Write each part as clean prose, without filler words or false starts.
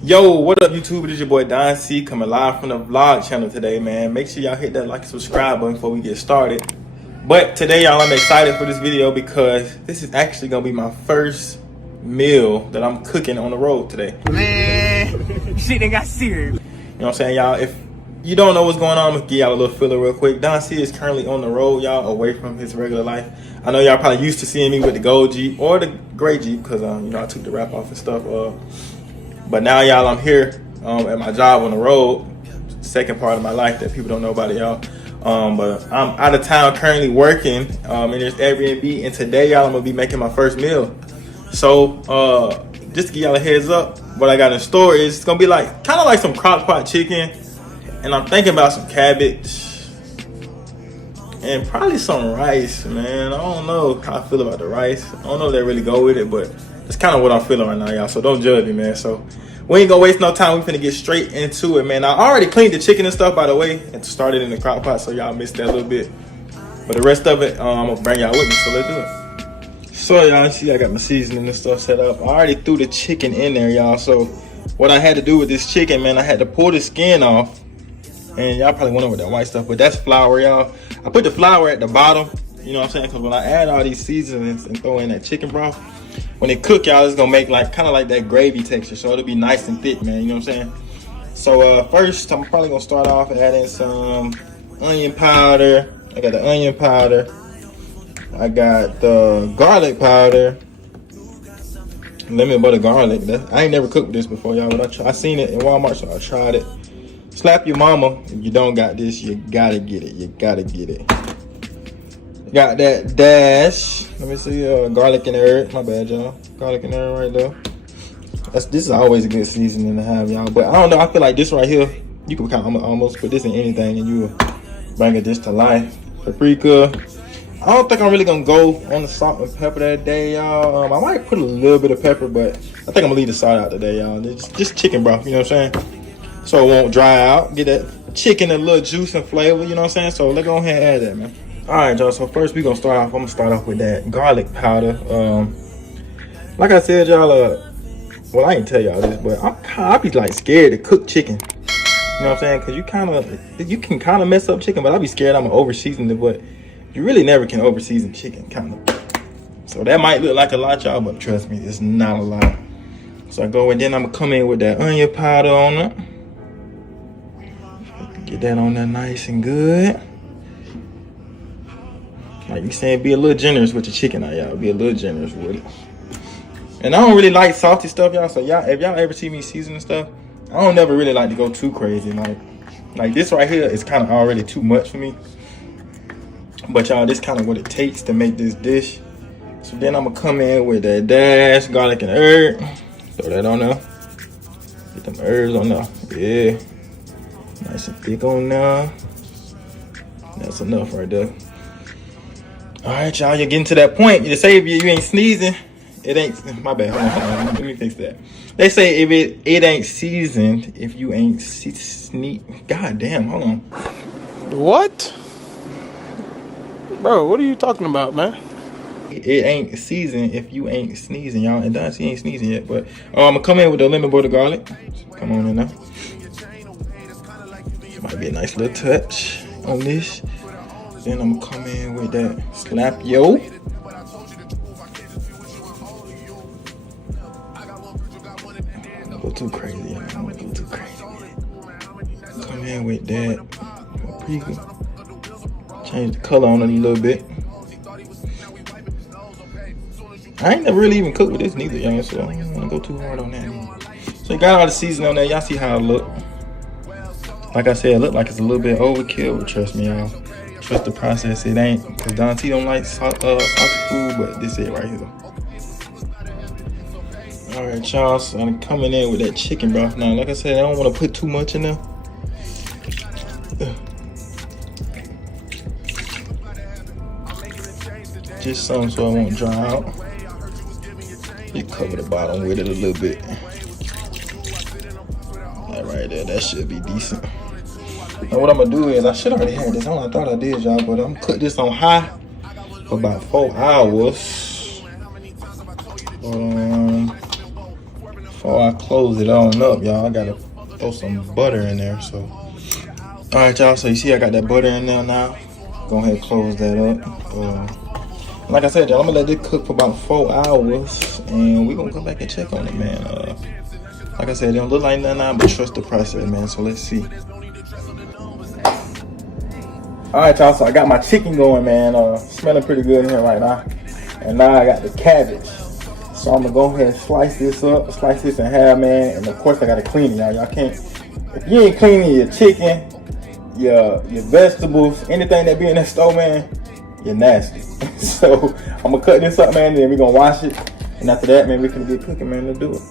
Yo, what up YouTube? It is your boy Don C coming live from the vlog channel today, man. Make sure y'all hit that like and subscribe button before we get started. But today, y'all, I'm excited for this video because this is actually gonna be my first meal that I'm cooking on the road today. Man, shit done got serious. You know what I'm saying, y'all? If you don't know what's going on, I'm gonna give y'all a little filler real quick. Don C is currently on the road, y'all, away from his regular life. I know y'all probably used to seeing me with the gold Jeep or the gray Jeep because you know, I took the wrap off and stuff. But now, y'all, I'm here at my job on the road. Second part of my life that people don't know about it, y'all. But I'm out of town currently working in this Airbnb, and today, y'all, I'm gonna be making my first meal. So just to give y'all a heads up, what I got in store is it's gonna be like kind of like some crock pot chicken, and I'm thinking about some cabbage and probably some rice, man. I don't know how I feel about the rice. I don't know if they really go with it, but it's kind of what I'm feeling right now, y'all. So don't judge me, man. So we ain't gonna waste no time. We finna get straight into it, man. I already cleaned the chicken and stuff, by the way, and started in the crock pot, so y'all missed that a little bit. But the rest of it, I'm gonna bring y'all with me, so let's do it. So y'all see, I got my seasoning and stuff set up. I already threw the chicken in there, y'all. So what I had to do with this chicken, man, I had to pull the skin off. And y'all probably went over that white stuff, but that's flour, y'all. I put the flour at the bottom, you know what I'm saying? Because when I add all these seasonings and throw in that chicken broth, when it cook, y'all, it's gonna make like kind of like that gravy texture, so it'll be nice and thick, man. You know what I'm saying? So first, I'm probably gonna start off adding some onion powder. I got the onion powder. I got the garlic powder. Lemon butter garlic. I ain't never cooked with this before, y'all, but I seen it in Walmart, so I tried it. Slap your mama. If you don't got this, you gotta get it. You gotta get it. Got that dash. Let me see. Garlic and herb. My bad, y'all. Garlic and herb right there. This is always a good seasoning to have, y'all. But I don't know. I feel like this right here, you can kind of almost put this in anything, and you will bring it this to life. Paprika. I don't think I'm really gonna go on the salt and pepper that day, y'all. I might put a little bit of pepper, but I think I'm gonna leave the salt out today, y'all. Just chicken broth. You know what I'm saying? So it won't dry out. Get that chicken a little juice and flavor. You know what I'm saying? So let's go ahead and add that, man. All right, y'all, so first we're gonna start off, I'm gonna start off with that garlic powder. Like I said, y'all, well, I ain't tell y'all this, but I be like scared to cook chicken. You know what I'm saying? Cause you can kind of mess up chicken, but I be scared I'm gonna over season it, but you really never can over season chicken, kind of. So that might look like a lot, y'all, but trust me, it's not a lot. So I go and then I'm gonna come in with that onion powder on it. Get that on there nice and good. Like you saying, be a little generous with your chicken now, y'all. Be a little generous with it. And I don't really like salty stuff, y'all. So y'all, if y'all ever see me seasoning stuff, I don't never really like to go too crazy. Like this right here is kind of already too much for me. But y'all, this kind of what it takes to make this dish. So then I'm gonna come in with that dash, garlic and herb. Throw that on there. Get them herbs on there. Yeah. Nice and thick on there. That's enough right there. All right, y'all, you're getting to that point. You say if you ain't sneezing, it ain't, my bad, hold on, let me fix that. They say if it ain't seasoned, if you ain't god damn, hold on. What? Bro, what are you talking about, man? It ain't seasoned if you ain't sneezing, y'all. And Donnn, he ain't sneezing yet, but I'm gonna come in with the lemon butter garlic. Come on in now. Might be a nice little touch on this. Then I'm gonna come in with that slap yo. Don't go too crazy. I don't go too crazy. Come in with that paprika. Change the color on it a little bit. I ain't never really even cooked with this neither, y'all, so I don't wanna go too hard on that either. So you got all the seasoning on there. Y'all see how it look. Like I said, it look like it's a little bit overkill, but trust me, y'all. Trust the process. It ain't, because Don T don't like salty food, but this is it right here. All right, y'all, so I'm coming in with that chicken broth now. Like I said, I don't want to put too much in there. Just some so it won't dry out. You cover the bottom with it a little bit. That right there, that should be decent. And what I'm gonna do is, I should already have this on. I thought I did, y'all, but I'm gonna put this on high for about 4 hours. before I close it on up, y'all, I gotta throw some butter in there. So, all right, y'all. So you see, I got that butter in there now. Go ahead and close that up. Like I said, y'all, I'm gonna let this cook for about 4 hours, and we gonna come back and check on it, man. Like I said, it don't look like nothing now, but trust the process, man. So let's see. All right, y'all. So I got my chicken going, man. Smelling pretty good in here right now. And now I got the cabbage. So I'm gonna go ahead and slice this in half, man. And of course I gotta clean it, y'all. Y'all can't, if you ain't cleaning your chicken, your vegetables, anything that be in that stove, man, you're nasty. So I'm gonna cut this up, man, and then we're gonna wash it. And after that, man, we can get cooking, man. Let's do it.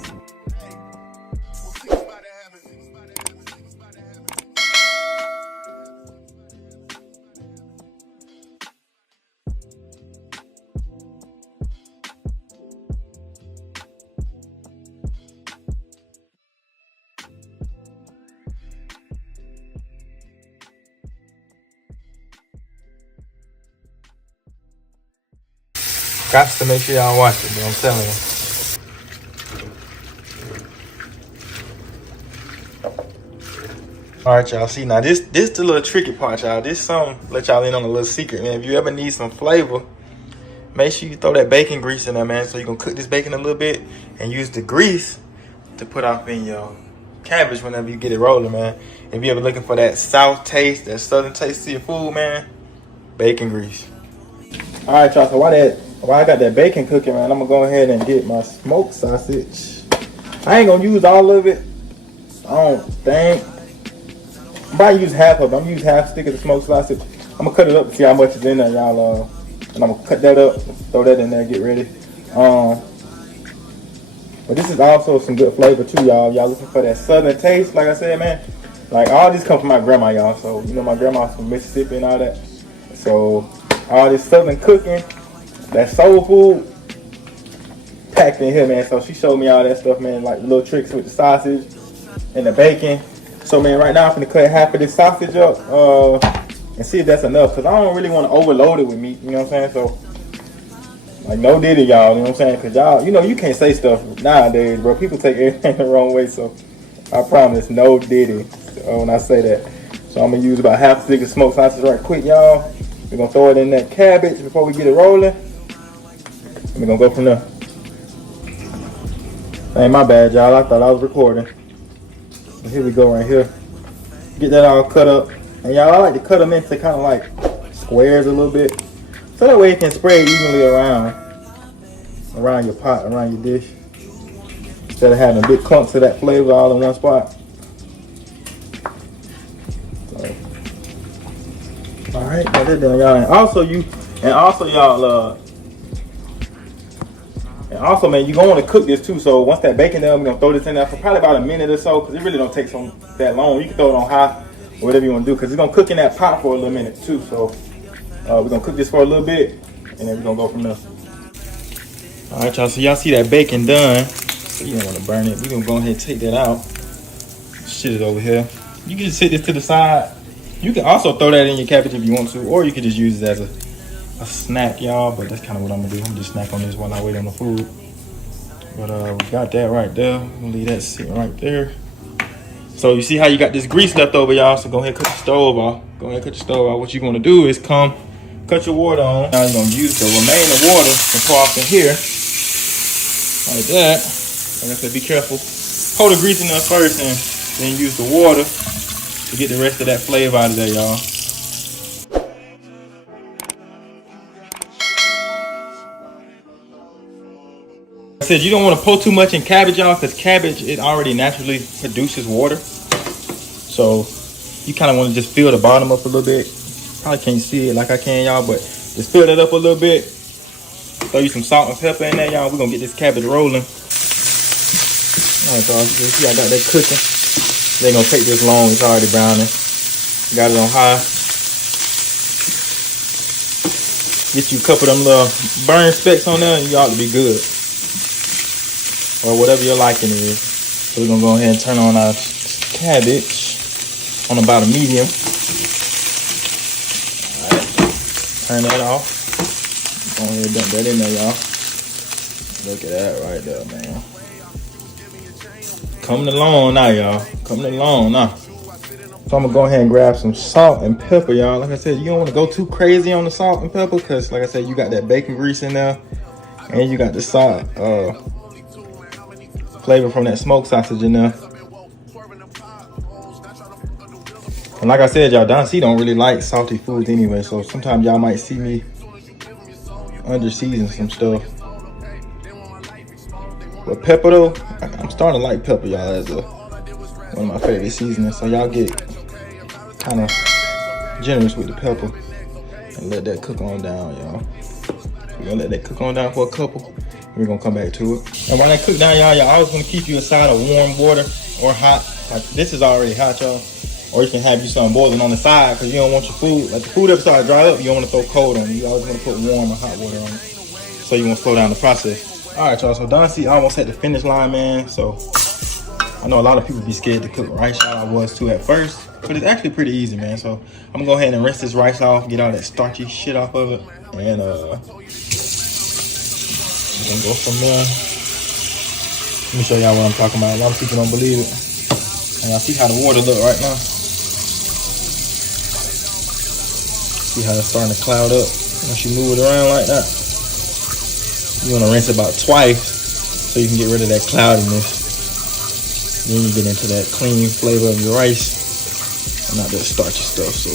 Got to make sure y'all watch it, but I'm telling you. All right, y'all. See, now this the little tricky part, y'all. This something, let y'all in on a little secret, man. If you ever need some flavor, make sure you throw that bacon grease in there, man. So you're going to cook this bacon a little bit and use the grease to put off in your cabbage whenever you get it rolling, man. If you ever looking for that South taste, that Southern taste to your food, man, bacon grease. All right, y'all. So while I got that bacon cooking, man, I'm gonna go ahead and get my smoked sausage. I ain't gonna use all of it. I don't think. I'm about to use half of it. I'm gonna use half stick of the smoked sausage. I'm gonna cut it up to see how much is in there, y'all. And I'm gonna cut that up, throw that in there, get ready. But this is also some good flavor too, y'all. Y'all looking for that Southern taste, like I said, man. Like all this come from my grandma, y'all. So you know my grandma's from Mississippi and all that. So all this Southern cooking, that soul food packed in here, man. So she showed me all that stuff, man, like little tricks with the sausage and the bacon. So, man, right now I'm gonna cut half of this sausage up and see if that's enough, because I don't really want to overload it with meat, you know what I'm saying? So, like, no diddy, y'all, you know what I'm saying? Because y'all, you know, you can't say stuff nowadays, bro. People take everything the wrong way, so I promise, no diddy when I say that. So I'm gonna use about half a stick of smoked sausage right quick, y'all. We're gonna throw it in that cabbage before we get it rolling. We're gonna go from there. Ain't my bad, y'all. I thought I was recording. But here we go right here. Get that all cut up. And y'all, I like to cut them into kind of like squares a little bit. So that way it can spread evenly around your pot, around your dish. Instead of having big clumps of that flavor all in one spot. So, all right, got that done, y'all. And also, man, you're going to want to cook this too. So once that bacon done, we're going to throw this in there for probably about a minute or so, because it really don't take that long. You can throw it on high or whatever you want to do, because it's going to cook in that pot for a little minute too. So we're going to cook this for a little bit, and then we're going to go from there. All right, y'all. So y'all see that bacon done. So you don't want to burn it. We're going to go ahead and take that out. Shit it over here. You can just set this to the side. You can also throw that in your cabbage if you want to, or you can just use it as a snack, y'all, but that's kind of what I'm gonna do. I'm just snack on this while I wait on the food. But we got that right there. I'm gonna leave that sitting right there. So you see how you got this grease left over, y'all. So go ahead and cut the stove off. What you're gonna do is cut your water on. Now you're gonna use the remaining water and pour off in here, like that. Like I said, be careful. Pour the grease in there first, and then use the water to get the rest of that flavor out of there, y'all. I said you don't want to pour too much in cabbage, y'all, because cabbage, it already naturally produces water. So you kind of want to just fill the bottom up a little bit. Probably can't see it like I can, y'all, but just fill that up a little bit. Throw you some salt and pepper in there, y'all. We're going to get this cabbage rolling. All right, y'all. You see I got that cooking. It ain't going to take this long. It's already browning. Got it on high. Get you a couple of them little burn specks on there, and you ought to be good. Or whatever your liking is. So we're gonna go ahead and turn on our cabbage on about a medium. Alright, turn that off. Go ahead and dump that in there, y'all. Look at that right there, man. Coming along now, y'all. Coming along now. So I'm gonna go ahead and grab some salt and pepper, y'all. Like I said, you don't want to go too crazy on the salt and pepper because, like I said, you got that bacon grease in there, and you got the salt flavor from that smoked sausage in there. And like I said, y'all, Donnn don't really like salty foods anyway, so sometimes y'all might see me under season some stuff. But pepper though, I'm starting to like pepper, y'all, as one of my favorite seasonings. So y'all get kind of generous with the pepper and let that cook on down, y'all. We're gonna let that cook on down for a couple, and we're gonna come back to it. And while that cook down, y'all always wanna keep you a side of warm water or hot. Like this is already hot, y'all. Or you can have you some boiling on the side because you don't want your food, like the food ever start to dry up, you don't want to throw cold on it. You always want to put warm or hot water on it. So you want to slow down the process. All right, y'all, so Donnn almost at the finish line, man. So I know a lot of people be scared to cook rice, y'all. I was too at first, but it's actually pretty easy, man. So I'm gonna go ahead and rinse this rice off, get all that starchy shit off of it, and I'm gonna go from there. Let me show y'all what I'm talking about. A lot of people don't believe it. And y'all see how the water look right now. See how it's starting to cloud up once you move it around like that. You want to rinse it about twice so you can get rid of that cloudiness. Then you get into that clean flavor of your rice and not that starchy stuff. So,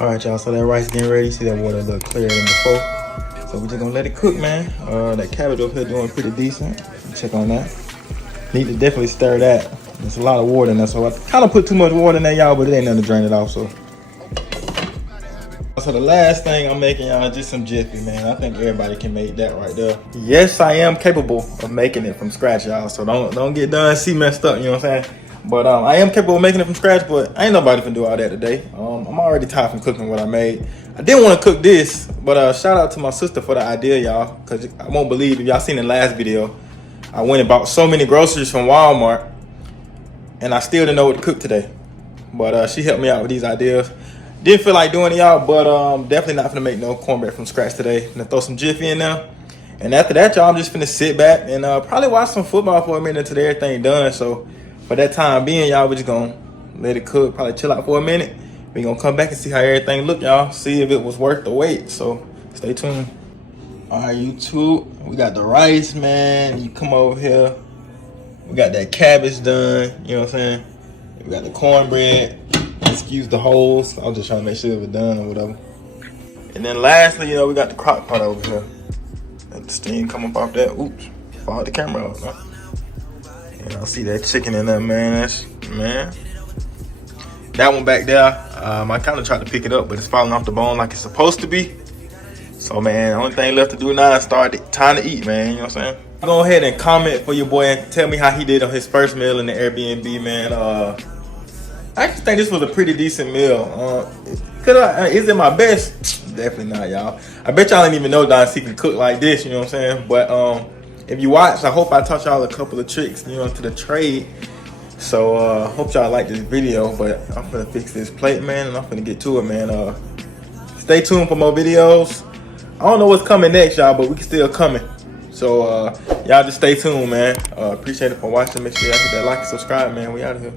all right, y'all. So that rice getting ready. See that water a little clearer than before. So we're just gonna let it cook, man. That cabbage up here doing pretty decent. Check on that. Need to definitely stir that. There's a lot of water in there, so I kind of put too much water in there, y'all, but it ain't nothing to drain it off. So the last thing I'm making, y'all, is just some Jiffy, man. I think everybody can make that right there. Yes, I am capable of making it from scratch, y'all. So don't get Donnn messed up, you know what I'm saying? But I am capable of making it from scratch, but ain't nobody can do all that today. I'm already tired from cooking what I made. I didn't want to cook this, but shout out to my sister for the idea, y'all, because I won't believe if y'all seen the last video. I went and bought so many groceries from Walmart, and I still didn't know what to cook today. But she helped me out with these ideas. Didn't feel like doing it, y'all, but definitely not gonna make no cornbread from scratch today. Gonna throw some Jiffy in there. And after that, y'all, I'm just gonna sit back and probably watch some football for a minute until everything done. So for that time being, y'all, we're just gonna let it cook, probably chill out for a minute. We're gonna come back and see how everything look, y'all. See if it was worth the wait. So stay tuned. All right, YouTube, we got the rice, man. You come over here. We got that cabbage done, you know what I'm saying? We got the cornbread. Excuse the holes. I was just trying to make sure it was done or whatever. And then lastly, you know, we got the crock pot over here. Let the steam come up off that. Oops, fogged the camera up. Huh? And I see that chicken in there, man. Man. That one back there, I kind of tried to pick it up, but it's falling off the bone like it's supposed to be. So, man, the only thing left to do now is time to eat, man. You know what I'm saying? Go ahead and comment for your boy and tell me how he did on his first meal in the Airbnb, man. I actually think this was a pretty decent meal. Is it my best? Definitely not, y'all. I bet y'all didn't even know Donnn can cook like this, you know what I'm saying? But if you watch, I hope I taught y'all a couple of tricks, you know, to the trade. So hope y'all like this video, but I'm gonna fix this plate, man, and I'm gonna get to it, man. Stay tuned for more videos. I don't know what's coming next, y'all, but we can still coming. So y'all just stay tuned, man. Appreciate it for watching. Make sure y'all hit that like and subscribe, man. We out of here.